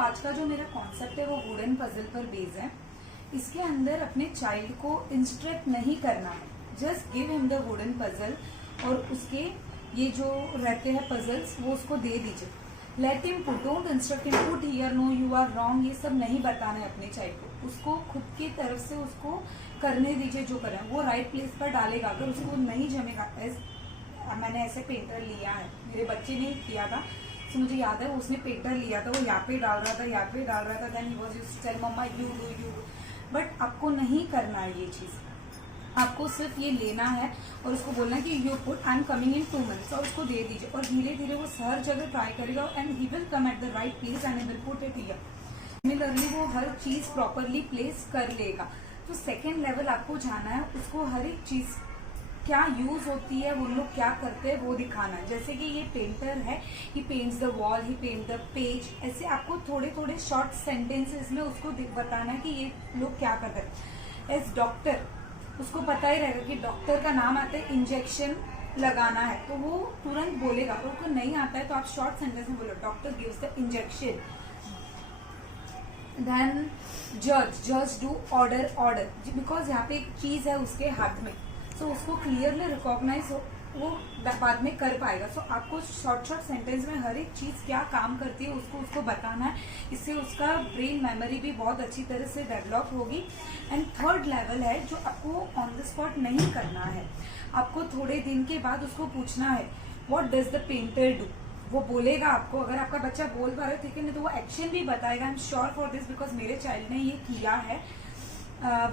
आज का जो मेरा कॉन्सेप्ट है वो वुडन पजल पर बेस्ड है। इसके अंदर अपने चाइल्ड को इंस्ट्रक्ट नहीं करना है, just give him the wooden puzzle और उसके ये जो रहते हैं पजल्स वो उसको दे दीजिए। Let him put, don't instruct him put here, no you are wrong, ये सब नहीं बताना है अपने चाइल्ड को। उसको खुद की तरफ से उसको करने दीजिए जो करें, वो राइट प्लेस पर डालेगा। अगर उसको नहीं जमेगा, मैंने ऐसे पेंटर लिया है, मेरे बच्चे ने किया था तो मुझे याद है, उसने पेंटर लिया था, वो यहाँ पे डाल रहा था, यहाँ पे डाल रहा था, then he was used to tell mamma you do. But आपको नहीं करना है ये चीज, आपको सिर्फ ये लेना है और उसको बोलना है कि you put, I am coming in 2 minutes, और उसको दे दीजिए। और धीरे धीरे वो हर जगह ट्राई करेगा and he will come at the right place and he will put it here. Similarly वो हर चीज प्रॉपरली प्लेस कर लेगा। तो सेकेंड लेवल आपको जाना है, उसको हर एक चीज क्या यूज होती है, वो लोग क्या करते हैं वो दिखाना है। जैसे कि ये पेंटर है, he paints the wall, he paint the page, ऐसे आपको थोड़े थोड़े शॉर्ट सेंटेंसेस में उसको बताना है कि ये लोग क्या करते हैं। एज डॉक्टर उसको पता ही रहेगा कि डॉक्टर का नाम आता है, इंजेक्शन लगाना है, तो वो तुरंत बोलेगा। और उसको नहीं आता है तो आप शॉर्ट सेंटेंस में बोलो, doctor gives the injection. Then जज डू ऑर्डर, बिकॉज यहाँ पे एक चीज है उसके हाथ में, तो उसको क्लियरली रिकॉग्नाइज वो बाद में कर पाएगा। सो आपको शॉर्ट सेंटेंस में हर एक चीज क्या काम करती है उसको बताना है। इससे उसका ब्रेन मेमोरी भी बहुत अच्छी तरह से डेवलप होगी। एंड थर्ड लेवल है जो आपको ऑन द स्पॉट नहीं करना है, आपको थोड़े दिन के बाद उसको पूछना है what does the painter do. वो बोलेगा आपको, अगर आपका बच्चा बोल पा रहा है ठीक है, नहीं तो वो एक्शन भी बताएगा। I am sure for this because मेरे चाइल्ड ने ये किया है।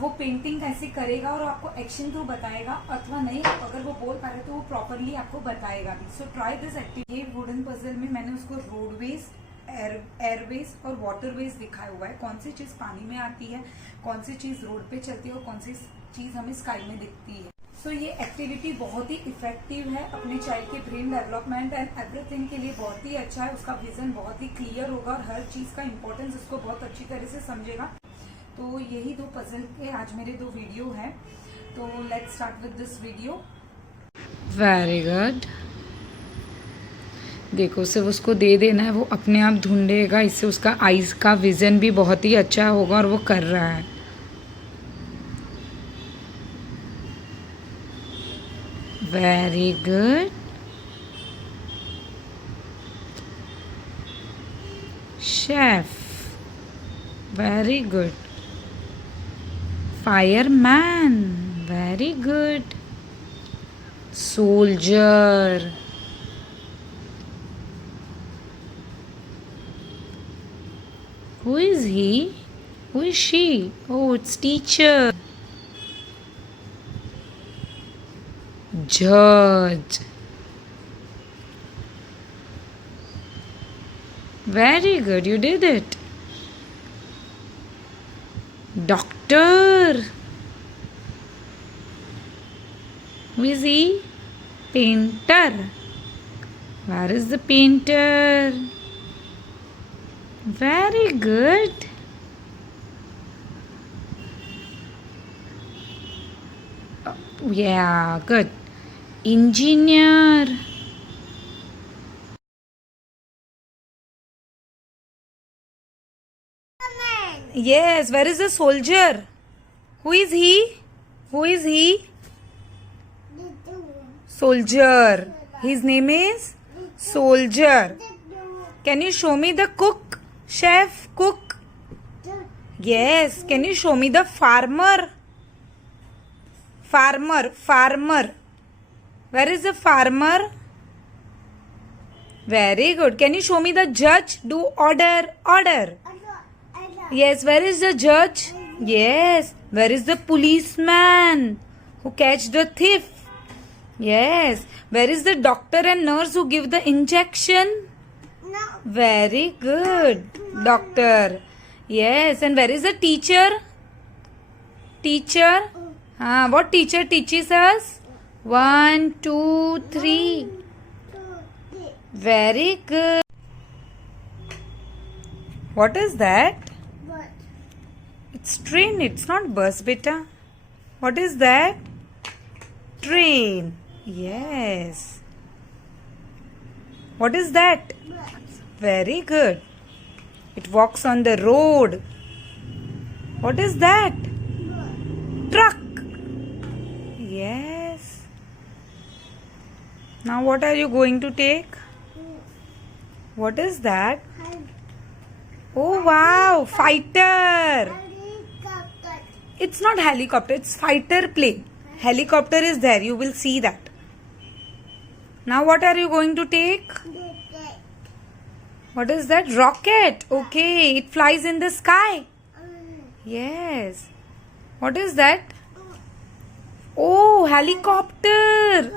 वो पेंटिंग कैसे करेगा और आपको एक्शन थ्रू बताएगा, अथवा नहीं अगर वो बोल पा रहे तो वो प्रॉपरली आपको बताएगा भी। So try this activity. ये वुडन पजल में मैंने उसको रोडवेज, एयरवेज और वाटरवेज दिखाया हुआ है, कौन सी चीज पानी में आती है, कौन सी चीज रोड पे चलती है और कौन सी चीज हमें स्काई में दिखती है। सो ये एक्टिविटी बहुत ही इफेक्टिव है अपने चाइल्ड के ब्रेन डेवलपमेंट एंड एवरीथिंग के लिए बहुत ही अच्छा है। उसका विजन बहुत ही क्लियर होगा और हर चीज का इम्पोर्टेंस उसको बहुत अच्छी तरह से समझेगा। तो यही 2 पजल के आज मेरे 2 वीडियो हैं। तो let's start with this video. Very good. देखो सिर्फ उसको दे देना है, वो अपने आप ढूंढेगा। इससे उसका आईज का विजन भी बहुत ही अच्छा होगा और वो कर रहा है। Very good. Chef, very good. Fireman, very good. Soldier, who is he? Who is she? Oh, it's teacher. Judge, very good, you did it. Doctor, who is he? Painter, where is the painter? Very good. Yeah, good. Engineer, yes, where is the soldier? Who is he? Who is he? Soldier. His name is Soldier. Can you show me the cook? Chef, cook. Yes. Can you show me the farmer? Farmer. Where is the farmer? Very good. Can you show me the judge? Do order. Yes, where is the judge? Yes. Where is the policeman who catch the thief? Yes. Where is the doctor and nurse who give the injection? No. Very good. Doctor. Yes. And where is the teacher? Teacher? What teacher teaches us? 1, 2, 3. Very good. What is that? What? It's train. It's not bus, beta. What is that? Train. Yes. What is that? What? Very good. It walks on the road. What is that? Truck. Yes. Now what are you going to take? What is that? Oh wow, fighter. It's not helicopter, it's fighter plane. Helicopter is there, you will see that. Now what are you going to take? What is that? Rocket. Okay, it flies in the sky. Yes. What is that? Oh, helicopter.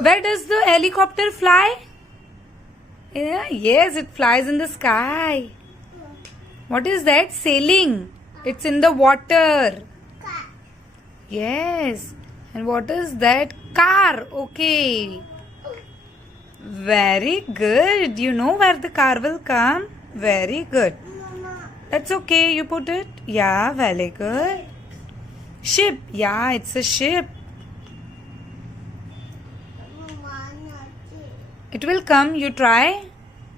Where does the helicopter fly? Yeah, yes, it flies in the sky. What is that? Sailing. It's in the water. Yes. And what is that? Car. Okay. Very good. You know where the car will come? Very good. That's okay. You put it. Yeah, very good. Ship. Yeah, it's a ship. It will come. You try.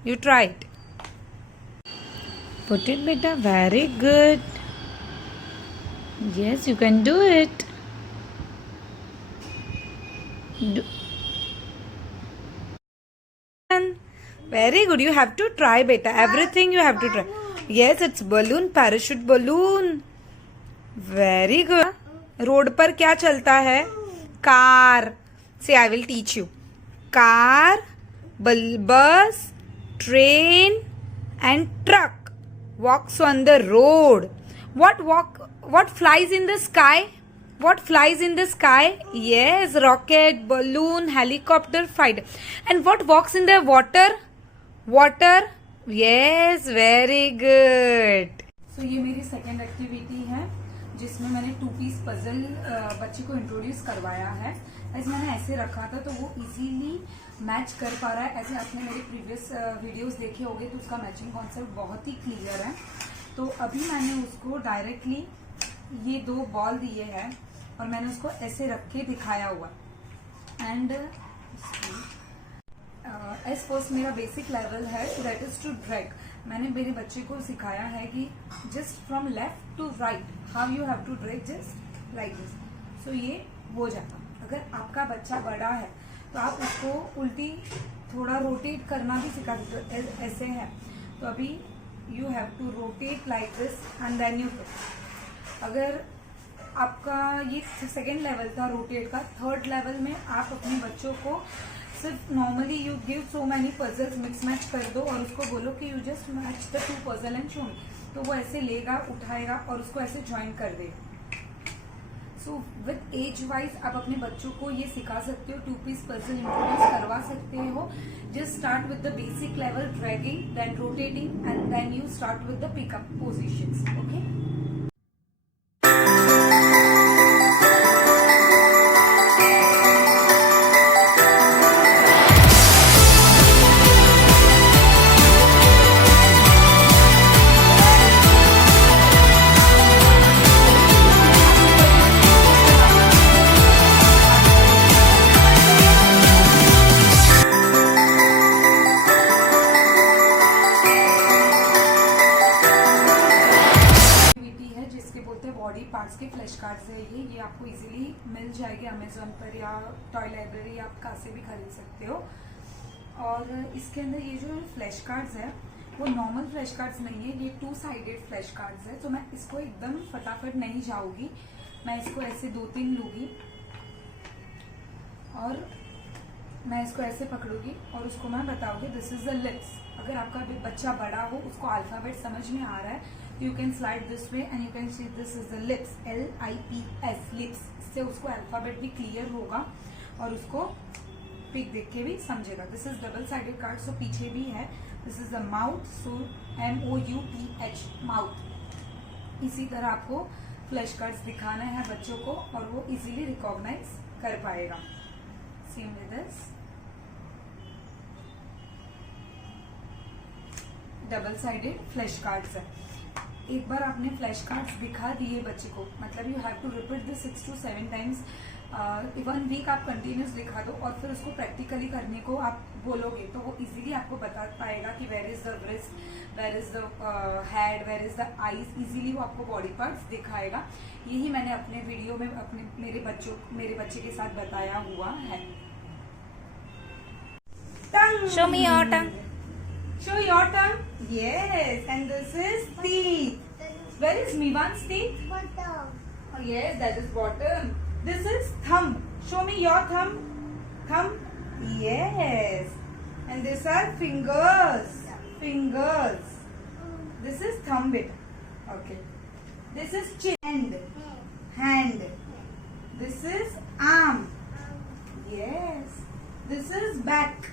You try it. Put it, beta. Very good. Yes, you can do it. Very good. You have to try, beta. Everything you have to try. Yes, it's balloon, parachute balloon. Very good. Road पर क्या चलता है? Car. Say, I will teach you. Car, bus, train, and truck walks on the road. What flies in the sky? What flies in the sky? Yes, rocket, balloon, helicopter, fighter. And what walks in the water? Water. Yes, very good. So ये मेरी second activity है जिसमें मैंने 2 piece puzzle बच्चे को इंट्रोड्यूस करवाया है. ऐसे मैंने ऐसे रखा था तो वो इजीली मैच कर पा रहा है. ऐसे आपने मेरे प्रीवियस वीडियोस देखे होंगे तो उसका मैचिंग कॉन्सेप्ट बहुत ही क्लियर है. तो अभी मैंने उसको डायरेक्टली ये 2 बॉल दिए हैं और मैंने उसको ऐसे रख के दिखाया हुआ. एंड एज फर्स्ट मेरा बेसिक लेवल है दैट इज टू ड्रैग. मैंने मेरे बच्चे को सिखाया है कि just from left to right how you have to drag just like this. So ये हो जाता. अगर आपका बच्चा बड़ा है तो आप उसको उल्टी थोड़ा रोटेट करना भी सिखा सकते हो. ऐसे है तो अभी you have to rotate like this and then you. अगर आपका ये सेकेंड लेवल था रोटेट का, थर्ड लेवल में आप अपने बच्चों को सिर्फ normally you give so many puzzles, mix match कर दो और उसको बोलो कि you just match the 2 puzzle and show me. तो वो ऐसे लेगा, उठाएगा और उसको ऐसे ज्वाइन कर देगा. सो विद एज वाइज आप अपने बच्चों को ये सिखा सकते हो. 2 पीस पजल इंट्रोड्यूस करवा सकते हो. Just start with the basic level dragging, then rotating and then you start with the pickup positions. Okay. Body parts के फ्लैश कार्ड्स है ये आपको इजीली मिल जाएंगे अमेजोन पर या टॉय लाइब्रेरी, आप कहाँ से भी खरीद सकते हो. और इसके अंदर ये जो फ्लैश कार्ड्स है वो नॉर्मल फ्लैश कार्ड्स नहीं है, ये 2 साइडेड फ्लैश कार्ड्स है. तो मैं इसको एकदम फटाफट नहीं जाऊंगी, मैं इसको ऐसे 2-3 लूंगी और मैं इसको ऐसे पकड़ूंगी और उसको मैं बताऊंगी दिस इज द लिप्स. अगर आपका बच्चा बड़ा हो, उसको अल्फाबेट समझ में आ रहा है, you can slide this way and you can see this is the lips, LIPS lips. इससे उसको अल्फाबेट भी क्लियर होगा और उसको पिक देख के भी समझेगा. This is double sided card, so पीछे भी है. This is the mouth, so MOUTH mouth. इसी तरह आपको फ्लैश कार्ड्स दिखाना है बच्चों को और वो इजीली रिकॉग्नाइज कर पाएगा. Same with this double sided flash cards है. एक बार आपने फ्लैश कार्ड्स दिखा दिए बच्चे को, मतलब you have to repeat this 6 to 7 times 1 week आप कंटिन्यूस दिखा दो और फिर उसको प्रैक्टिकली करने को आप बोलोगे तो वो इजीली आपको बता पाएगा कि where is the breast, where is the head, where is the eyes. Easily वो आपको बॉडी पार्ट्स दिखाएगा। यही मैंने अपने वीडियो में मेरे बच्चे के साथ बताया हुआ है। Tongue. Show me your tongue. Show your tongue. Yes, and this is teeth. Where is Mivan's teeth? Oh, yes, that is bottom. This is thumb. Show me your thumb. Thumb. Yes. And these are fingers. Fingers. This is thumb bit. Okay. This is chin. Hand. Hand. This is arm. Yes. This is back.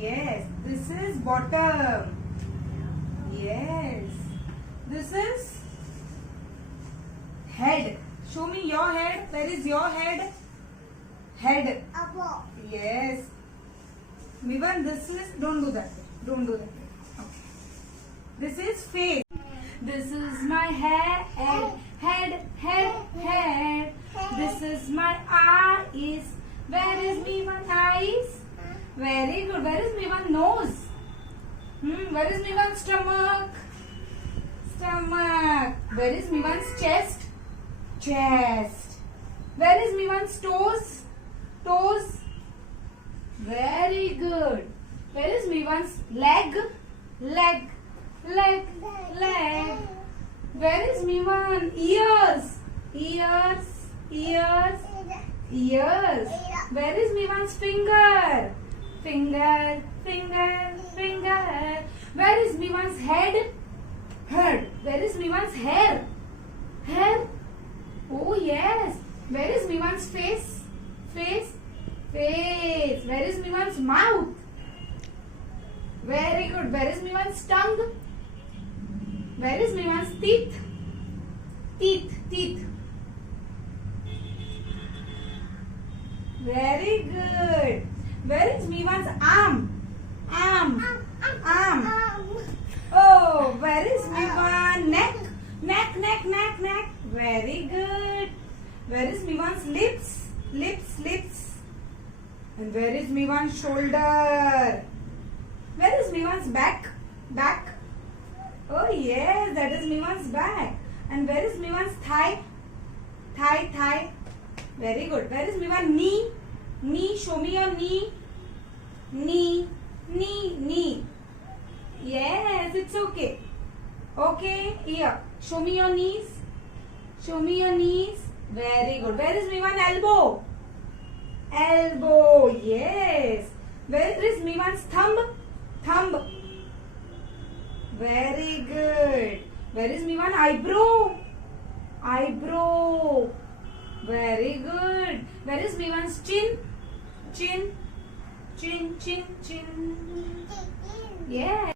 Yes. This is bottom. Yes. This is head. Show me your head. Where is your head? Head. Yes. Mivan, this is, don't do that way. Don't do that way. Okay. This is face. This is my head. Head. This is my eyes. Where is Mivan eyes? Very good. Where is Mivan nose? Where is Mivan's stomach? Stomach. Where is Mivan's chest? Chest. Where is Mivan's toes? Toes. Very good. Where is Mivan's leg? Leg. Where is Mivan? Ears. Ears. Where is Mivan's finger? Finger. Where is Mivan's head? Head. Where is Mivan's hair? Hair. Oh yes. Where is Mivan's face? Face. Where is Mivan's mouth? Very good. Where is Mivan's tongue? Where is Mivan's teeth? Teeth. Very good. Where is Mivan's arm? Oh, where is Mivan? Neck. Very good. Where is Mivan's lips? And where is Mivan's shoulder? Where is Mivan's back? Oh yes, that is Mivan's back. And where is Mivan's thigh? Very good. Where is Mivan's knee? Show me your knee. Knee. Yes, it's okay. Okay, here. Show me your knees. Very good. Where is Mivan's elbow? Elbow. Yes. Where is Mivan's thumb? Very good. Where is Mivan's eyebrow? Very good. Where is Mivan's chin? Yeah.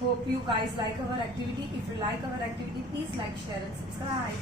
Hope you guys like our activity. If you like our activity, please like, share and subscribe.